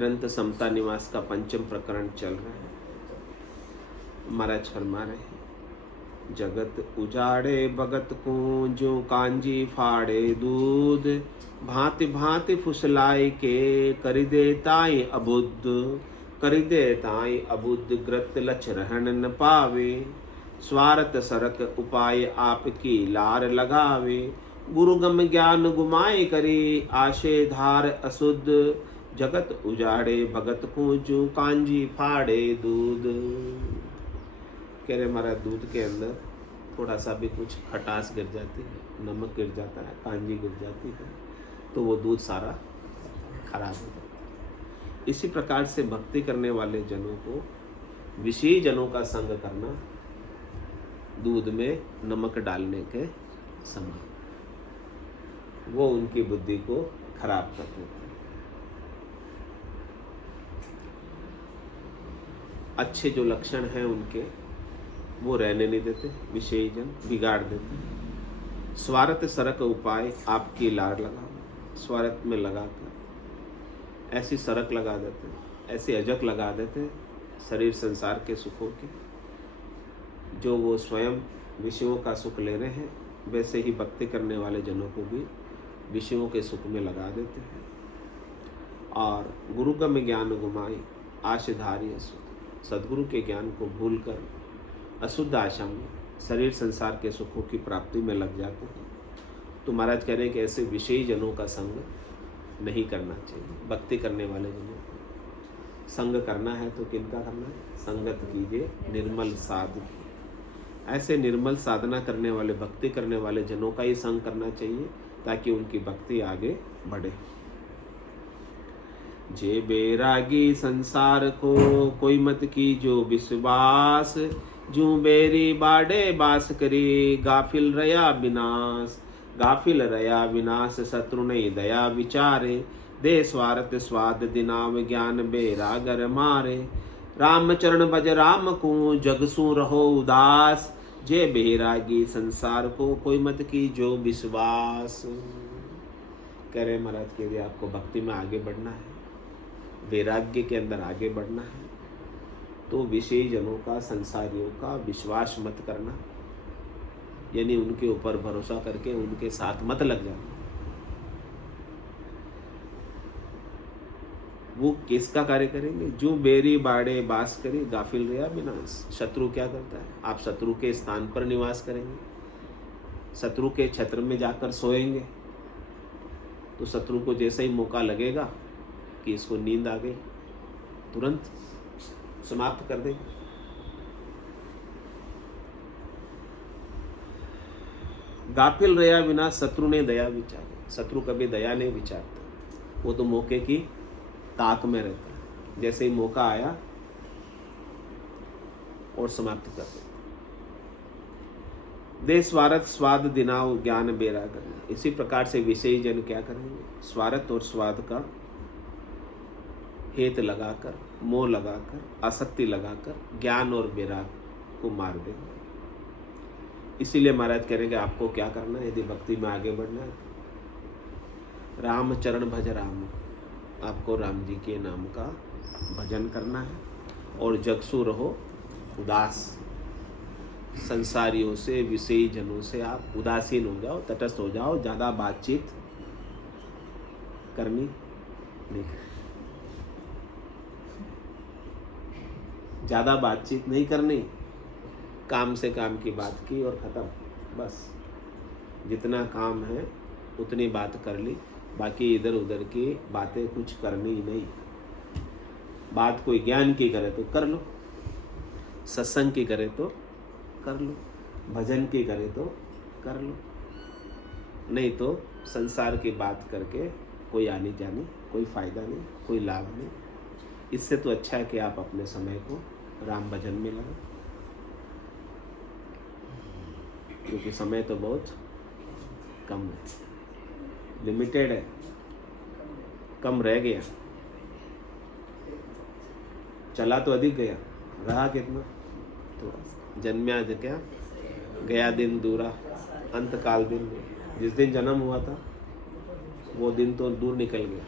ग्रंथ समता निवास का पंचम प्रकरण चल रहा है। महाराज फरमा रहे हैं, जगत उजाड़े भगत को जो कांजी फाड़े दूध, भांति भांति फुसलाए के करि दे ताई अबुद्ध, करि दे ताई अबुद्ध ग्रत लच रहन न पावे, स्वार्थ सरक उपाय आपकी लार लगावे, गुरु गम ज्ञान गुमाए करी आशे धार अशुद्ध, जगत उजाड़े भगत को जो कांजी फाड़े दूध। कह रहे हमारा दूध के अंदर थोड़ा सा भी कुछ खटास गिर जाती है, नमक गिर जाता है, कांजी गिर जाती है, तो वो दूध सारा खराब हो जाता है। इसी प्रकार से भक्ति करने वाले जनों को विषयी जनों का संग करना दूध में नमक डालने के समान, वो उनकी बुद्धि को खराब कर देता है। अच्छे जो लक्षण हैं उनके वो रहने नहीं देते, विषयी जन बिगाड़ देते। स्वार्थ सरक उपाय आपकी लार लगा, स्वार्थ में लगाकर ऐसी सरक लगा देते, ऐसी अजक लगा देते शरीर संसार के सुखों की, जो वो स्वयं विषयों का सुख ले रहे हैं, वैसे ही भक्ति करने वाले जनों को भी विषयों के सुख में लगा देते हैं। और गुरु का में ज्ञान गुमाई आशधारी अशुद्ध, सदगुरु के ज्ञान को भूलकर अशुद्ध आशा में शरीर संसार के सुखों की प्राप्ति में लग जाते हैं। तो महाराज कह रहे हैं कि ऐसे विषयी जनों का संग नहीं करना चाहिए। भक्ति करने वाले जनों को संग करना है तो किनका करना है? संगत कीजिए निर्मल साधु की। ऐसे निर्मल साधना करने वाले, भक्ति करने वाले जनों का ही संग करना चाहिए ताकि उनकी भक्ति आगे बढ़े। जे बैरागी संसार को कोई मत की जो विश्वास, जू बेरी बाड़े बास करी गाफिल रया विनाश, गाफिल रया विनाश शत्रु नहीं दया विचारे, दे स्वार्थ स्वाद दिनाव ज्ञान बेरागर मारे, राम चरण भज राम को जग सु रहो उदास, जे बैरागी संसार को कोई मत की जो विश्वास। कह रहे महाराज के लिए आपको भक्ति में आगे बढ़ना है, वैराग्य के अंदर आगे बढ़ना है, तो विषयी जनों का, संसारियों का विश्वास मत करना, यानी उनके ऊपर भरोसा करके उनके साथ मत लग जाना। वो किसका कार्य करेंगे? जो बेरी बाड़े बास करी गाफिल रहा विनाश। शत्रु क्या करता है? आप शत्रु के स्थान पर निवास करेंगे, शत्रु के छत्र में जाकर सोएंगे, तो शत्रु को जैसे ही मौका लगेगा कि इसको नींद आ गई, तुरंत समाप्त कर देगा। गाफिल रहा विनाश शत्रु ने दया विचारे। शत्रु कभी दया नहीं विचारता, वो तो मौके की ताक में रहता है, जैसे ही मौका आया और समाप्त कर देता। दे स्वार्थ स्वाद दिनाव ज्ञान बेरा करना। इसी प्रकार से विषयी जन क्या करेंगे? स्वार्थ और स्वाद का हेत लगाकर, मोह लगाकर, आसक्ति लगाकर ज्ञान और वैराग को मार देंगे। इसीलिए महाराज कह रहे हैं कि आपको क्या करना है यदि भक्ति में आगे बढ़ना है? राम चरण भज राम, आपको राम जी के नाम का भजन करना है और जगसु रहो उदास। संसारियों से, विषयी जनों से आप उदासीन हो जाओ, तटस्थ हो जाओ, ज़्यादा बातचीत करनी नहीं, ज़्यादा बातचीत नहीं करनी, काम से काम की बात की और ख़त्म। बस जितना काम है उतनी बात कर ली, बाकी इधर उधर की बातें कुछ करनी ही नहीं। बात कोई ज्ञान की करे तो कर लो, सत्संग की करे तो कर लो, भजन की करे तो कर लो, नहीं तो संसार की बात करके कोई आनी जानी, कोई फ़ायदा नहीं, कोई लाभ नहीं। इससे तो अच्छा है कि आप अपने समय को राम भजन में लगाएं, क्योंकि समय तो बहुत कम है, लिमिटेड है, कम रह गया। चला तो अधिक गया, रहा कितना? तो जन्म्या क्या गया दिन दूरा, अंत काल दिन। जिस दिन जन्म हुआ था वो दिन तो दूर निकल गया,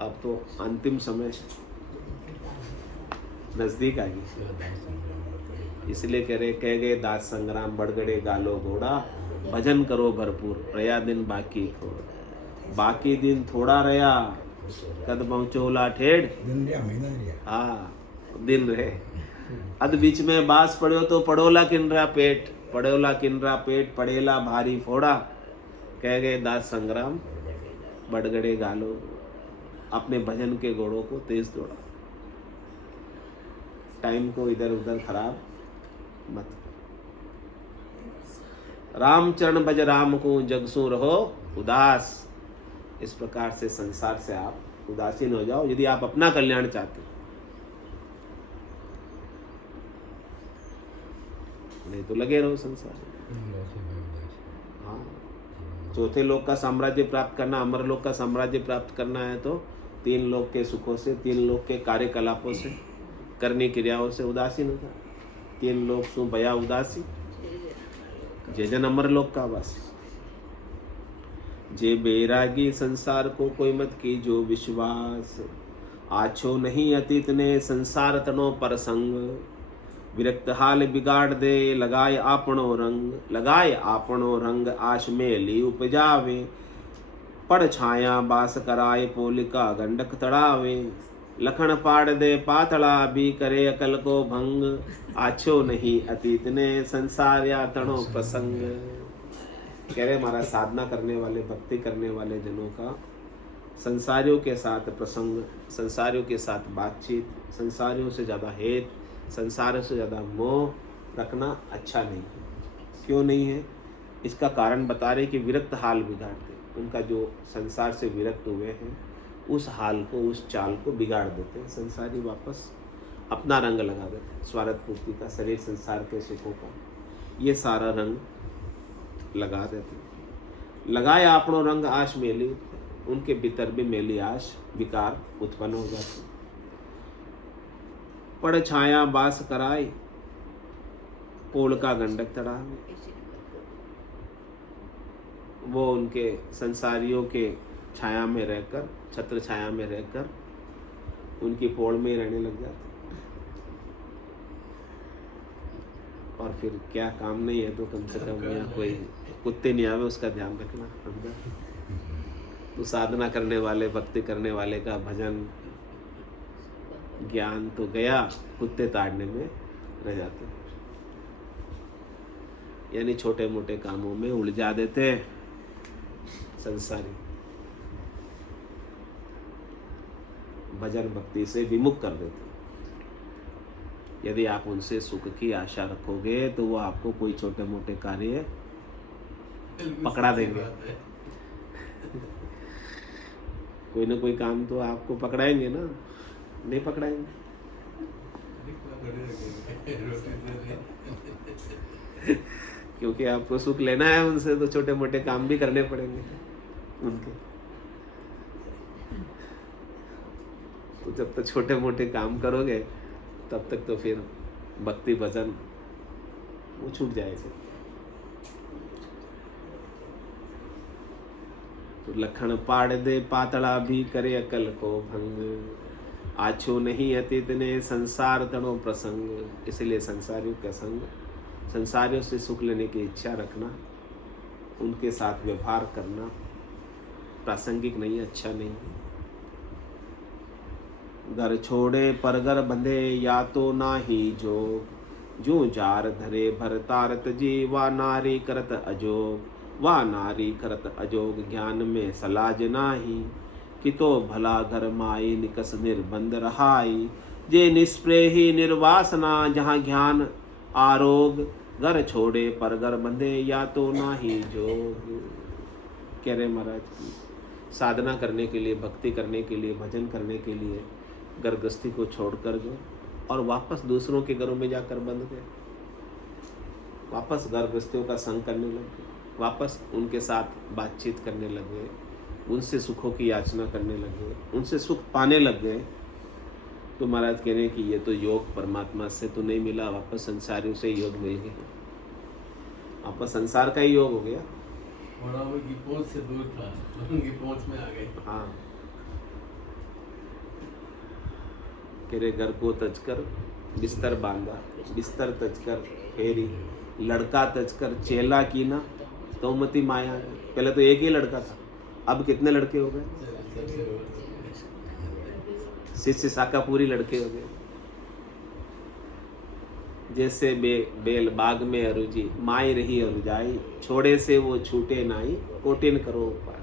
अब तो अंतिम समय नजदीक आ गई, इसलिए कह गए दास संग्राम बढ़गड़े गालो घोड़ा, भजन करो भरपूर रया दिन बाकी थोड़ा, बाकी दिन थोड़ा रया कद पहुंचोला ठेड़ हाँ दिन रहे अद बीच में बास पड़ो तो पड़ोला किनरा पेट, पड़ोला किनरा पेट पड़ेला भारी फोड़ा, कह गए दास संग्राम बढ़गड़े गालो, अपने भजन के घोड़ों को तेज दौड़ा, टाइम को इधर उधर खराब मत करो। रामचरण भज राम को जगसू रहो उदास, इस प्रकार से संसार से आप उदासीन हो जाओ यदि आप अपना कल्याण चाहते हो, नहीं तो लगे रहो संसार। हाँ, चौथे लोक का साम्राज्य प्राप्त करना, अमर लोक का साम्राज्य प्राप्त करना है तो 3 लोक के सुखों से, 3 लोक के कार्यकलापों से, करनी क्रियाओं से उदासीन होता। 3 लोक सु भया उदासी, जे जन अमर लोक का वासी, जे बैरागी संसार को कोई मत की जो विश्वास, आछो नहीं अतीत ने संसार तनो पर संग, विरक्त हाल बिगाड़ दे लगाए आपनो रंग, लगाए आपनो रंग आश मेली उपजावे, पड़ छाया बास कराए पोलिका गंडक तड़ावे, लखन पाड़ दे पातला भी करे अकल को भंग, आछो नहीं अतीत ने संसार या तणो प्रसंग। कह रहे हमारा साधना करने वाले, भक्ति करने वाले जनों का संसारियों के साथ प्रसंग, संसारियों के साथ बातचीत, संसारियों से ज़्यादा हेत, संसार से ज़्यादा मोह रखना अच्छा नहीं है। क्यों नहीं है? इसका कारण बता रहे कि विरक्त हाल बिगाड़ते, उनका जो संसार से विरक्त हुए हैं उस हाल को, उस चाल को बिगाड़ देते हैं। संसारी वापस अपना रंग लगा देते हैं, स्वार्थ पूर्ति का, शरीर संसार के सुखों का, ये सारा रंग लगा देते हैं। लगाए आपनो रंग आश मेली, उनके भीतर भी मेली आश विकार उत्पन्न हो जाती। पड़ छाया बास कराए पोल का गंडक तड़ावे, वो उनके संसारियों के छाया में रहकर, छत्र छाया में रहकर उनकी पोल में ही रहने लग जाते। और फिर क्या काम नहीं है तो कम से कम यहाँ कोई कुत्ते नहीं आवे उसका ध्यान रखना। तो साधना करने वाले, भक्ति करने वाले का भजन ज्ञान तो गया, कुत्ते ताड़ने में रह जाते, यानी छोटे मोटे कामों में उलझा देते संसारी, भजन भक्ति से विमुख कर देते। यदि आप उनसे सुख की आशा रखोगे तो वो आपको कोई छोटे मोटे कार्य पकड़ा देंगे। कोई ना कोई काम तो आपको पकड़ाएंगे ना, नहीं पकड़ाएंगे? क्योंकि आपको सुख लेना है उनसे तो छोटे मोटे काम भी करने पड़ेंगे उनके। तो जब तक छोटे मोटे काम करोगे तब तक तो फिर भक्ति भजन वो छूट जाएगा। तो लखन पाड़ दे पातला भी करे अकल को भंग, आछो नहीं अतीत ने संसार तनो प्रसंग। इसलिए संसारियों का संग, संसारियों से सुख लेने की इच्छा रखना, उनके साथ व्यवहार करना प्रासंगिक नहीं, अच्छा नहीं। घर छोड़े पर घर बंधे या तो ना ही जोग, जो जार धरे भरतारत जी वा नारी करत अजोग, वा नारी करत अजोग ज्ञान में सलाज नाही, कि तो भला घर माई निकस निर्बंध रहाई, जे निष्प्रेह ही निर्वासना जहाँ ज्ञान आरोग, घर छोड़े पर घर बंधे या तो ना ही जोग। कह रहे महाराज की साधना करने के लिए, भक्ति करने के लिए, भजन करने के लिए घर गृहस्थी को छोड़कर गए और वापस दूसरों के घरों में जाकर बंध गए, वापस घर गृहस्थियों का संग करने लग गए, वापस उनके साथ बातचीत करने लग गए, उनसे सुखों की याचना करने लग गए, उनसे सुख पाने लग गए। तो महाराज कह रहे हैं कि ये तो योग परमात्मा से तो नहीं मिला, वापस संसारियों से योग मिल गया, वापस संसार का ही योग हो गया। की पहुंच से दूर था, उनकी पहुंच में आ गए। हाँ, कह रहे घर को तज कर बिस्तर बांधा, बिस्तर तज कर फेरी, लड़का तज कर चेला की ना तो मती माया। पहले तो एक ही लड़का था, अब कितने लड़के हो गए? शिष्य शाखा पूरी लड़के हो गए। जैसे बेल बाग में अरुजी, माई रही अरुजाई, छोड़े से वो छूटे नाई, कोटिन करो उपाय।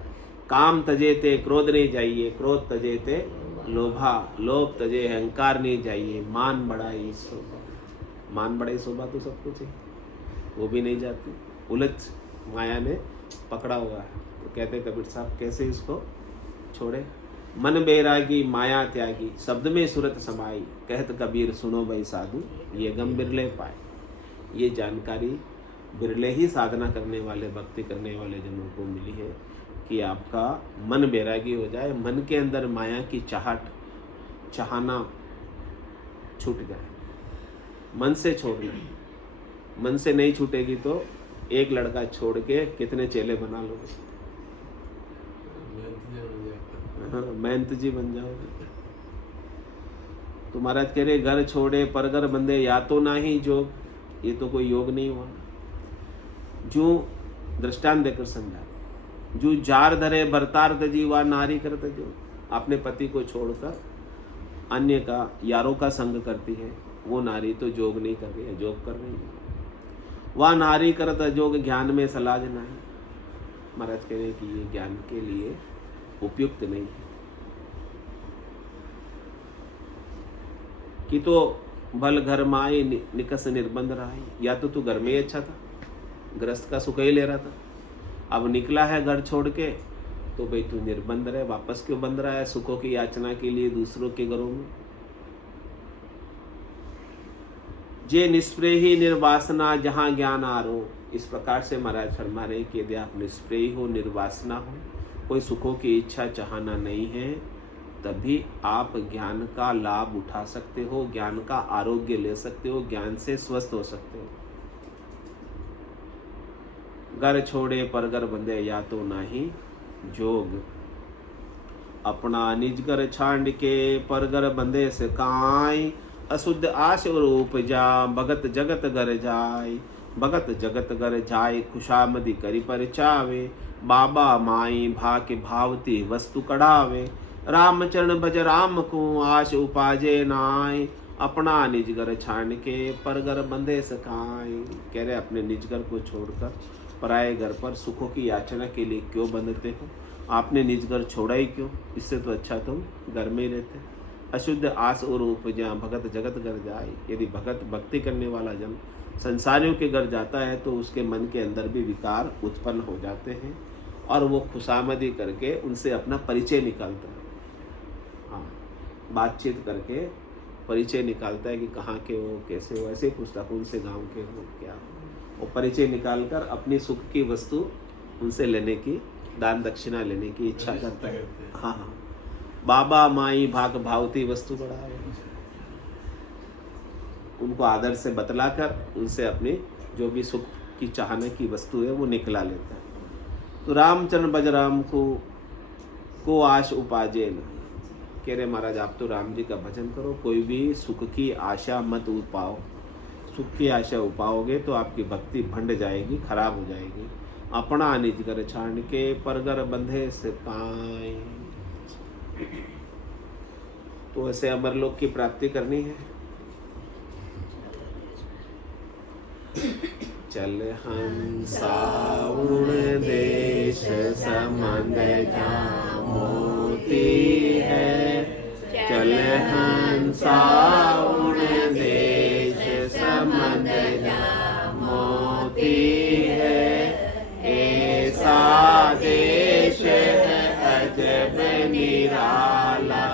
काम तजे ते क्रोध नहीं जाइए, क्रोध तजे ते लोभा, लोभ तजे अहंकार नहीं जाइए, मान बढ़ाई शोभा। मान बढ़ाई शोभा तो सब कुछ है, वो भी नहीं जाती, उलझ माया ने पकड़ा हुआ है। तो कहते कबीर साहब कैसे इसको छोड़े? मन बैरागी माया त्यागी, शब्द में सूरत समाई, कहत कबीर सुनो भाई साधु, ये गम बिरले पाए। ये जानकारी बिरले ही साधना करने वाले, भक्ति करने वाले जनों को मिली है कि आपका मन बैरागी हो जाए, मन के अंदर माया की चाहत, चाहना छूट जाए। मन से छोड़ना, मन से नहीं छूटेगी तो एक लड़का छोड़ के कितने चेले बना लोगे? हाँ, महंत जी बन जाओगे। तो महाराज कह रहे घर छोड़े परगर बंदे या तो ना ही जोग, ये तो कोई योग नहीं हुआ। जो दृष्टांत देकर समझा, जो जार धरे भरतार तजी वा नारी करते, जो अपने पति को छोड़कर अन्य का यारों का संग करती है, वो नारी तो जोग नहीं कर रही है, जोग कर रही है। वह नारी करता जोग ज्ञान में सलाह ना है। महाराज कह रहे कि ये ज्ञान के लिए उपयुक्त नहीं है। कि तो भल घर माए निकस निर्बंध रहा है, या तो तू घर में ही अच्छा था, गृहस्थ का सुख ही ले रहा था, अब निकला है घर छोड़ के तो भाई तू निर्बंध रहे, वापस क्यों बंध रहा है सुखों की याचना के लिए दूसरों के घरों में? जे निष्प्रेय ही निर्वासना जहाँ ज्ञान आरो, इस प्रकार से महाराज फरमा रहे कि यदि आप निष्प्रेय हो, निर्वासना हो, कोई सुखों की इच्छा चाहना नहीं है, तभी आप ज्ञान का लाभ उठा सकते हो, ज्ञान का आरोग्य ले सकते हो, ज्ञान से स्वस्थ हो सकते हो। घर छोड़े परगर बंधे या तो नाही जोग, अपना निज घर छांड के परगर बंधे से काई, अशुद्ध आश और उपजा भगत जगत घर जाय, भगत जगत घर जाय खुशामदी करी परिचावे, बाबा माई भाके भावती वस्तु कढ़ावे, रामचरण भज राम को आश उपाजे नाय, अपना निज घर छाड़ के परगर बंधे सकाय। कह रहे अपने निज घर को छोड़कर पराये घर पर सुखों की याचना के लिए क्यों बंधते हो? आपने निज घर छोड़ा ही क्यों? इससे तो अच्छा तुम घर में ही रहते। अशुद्ध आस और उपजा भगत जगत घर जाए। यदि भगत भक्ति करने वाला जन संसारियों के घर जाता है तो उसके मन के अंदर भी विकार उत्पन्न हो जाते हैं और वो खुशामदी करके उनसे अपना परिचय निकालता है। हाँ, बातचीत करके परिचय निकालता है कि कहाँ के हो, कैसे हो, ऐसे पूछता कौन से गांव के हो, क्या हो। वो परिचय निकालकर अपनी सुख की वस्तु उनसे लेने की, दान दक्षिणा लेने की इच्छा करता है। हाँ, बाबा माई भाग भावती वस्तु बढ़ावे, उनको आदर से बतलाकर उनसे अपनी जो भी सुख की चाहने की वस्तु है वो निकला लेता है। तो रामचरण बजराम को आश उपाजे न। कह रहे महाराज आप तो राम जी का भजन करो, कोई भी सुख की आशा मत उपाओ। सुख की आशा उपाओगे तो आपकी भक्ति भंड जाएगी, खराब हो जाएगी। अपना निज घर छाड़ के परगर बंधे से काई। तो ऐसे अमरलोक की प्राप्ति करनी है। चल हम साउण देश समंद जा मोती है, चल हम साउण देश समंद जा मोती है, ऐसा देश है अजब निराला,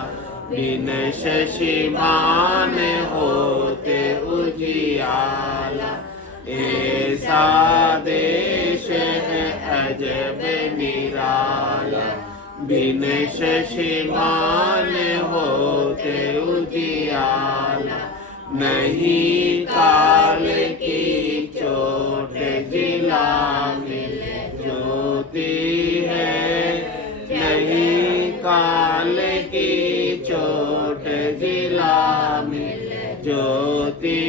बिन शशिमान होते उजियाला, ऐसा देश है अजब निराला, बिन शशिमान होते उजियाला, नहीं काल की चोट जिला मिले ज्योति है, नहीं काल की चोट जिला ज्योति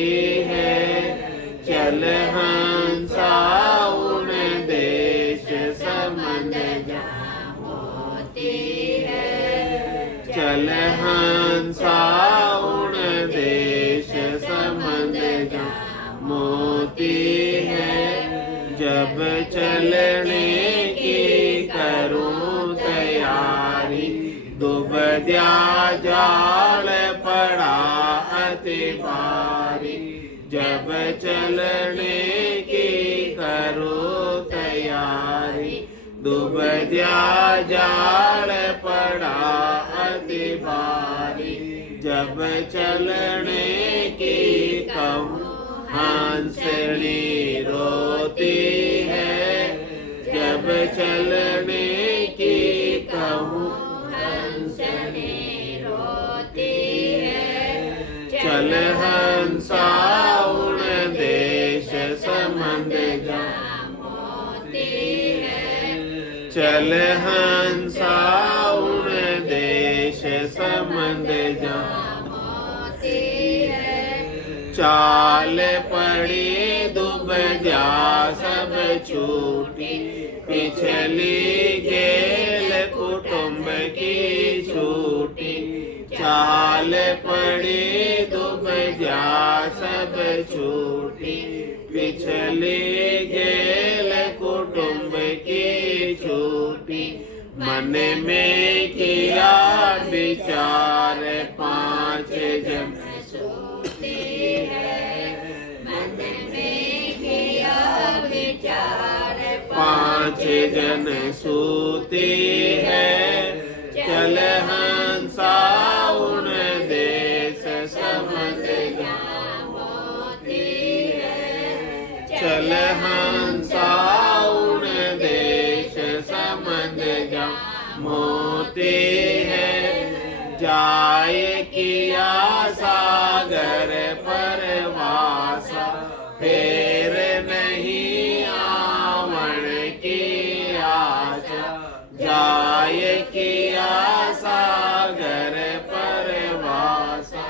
है। चल हंसा उन देश संबंध जहाँ मोती है। चल हंसा उन देश संबंध जहाँ मोती है। जब चलने की करूं तैयारी, दुबद्या जाल पड़ा अति भारी। जब चलने की करूं तैयारी, दुबद्या जाल पड़ा अति भारी। जब चलने की कहूँ हंसनी रोती है। जब चलने की कहूँ हंसनी रोती है। चल हंसा उन देश संबंध जहाँ मोती है। चल हंसा उन देश संबंध जहाँ मोती है। चाल पड़ी दुबद्या सब छूटी, पिछली गेल कुटुंब की छूटी। चाल पड़ी दुबद्या सब छूटी, पिछली गेल कुटुंब की छूटी। मन में किया विचार पांच जन सोते हैं। मन में किया विचार पांच जन सोते हैं। चल हंसा उन देश संबंध जहाँ मोती है। चल हंसा उन देश संबंध जहाँ मोती है। जाय किया सागर परवासा, फेर नहीं आवन की आशा। जाय किया सागर परवासा,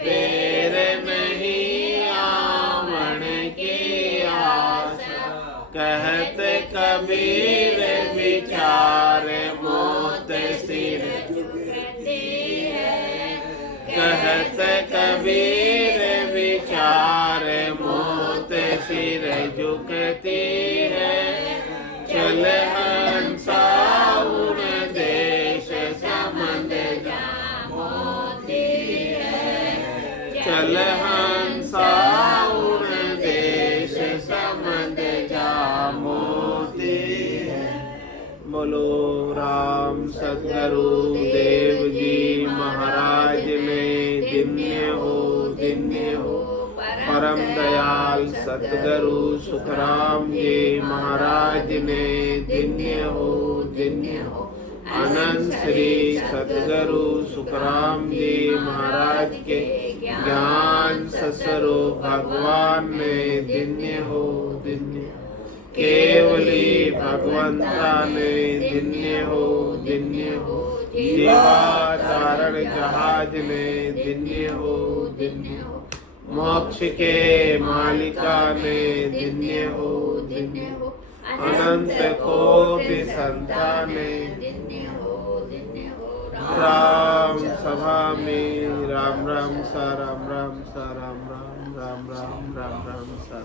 फेर नहीं आवन की आशा। कहत कबीर विचार मोत सिर झुकती है। कहत कबीर विचार मोत सिर झुकती है। चल हंसा उन देश संबंध जहाँ मोती है। चल हंसा उन देश संबंध जहाँ मोती है। बोलो राम सद्गुरु देव जी महाराज ने दिन्य हो परम दयाल सद्गुरु सुखराम जी महाराज ने दिन्य हो अनंत श्री सद्गुरु सुखराम जी महाराज के ज्ञान ससुरो भगवान ने दिन्य हो केवली भगवंता ने दिन्य हो जीवाधारण जहाज ने दिन्य हो मोक्ष के मालिका ने दिन्य हो अनंत कोटि संताने राम सभा में राम राम सा राम राम सा राम राम राम राम राम राम सा।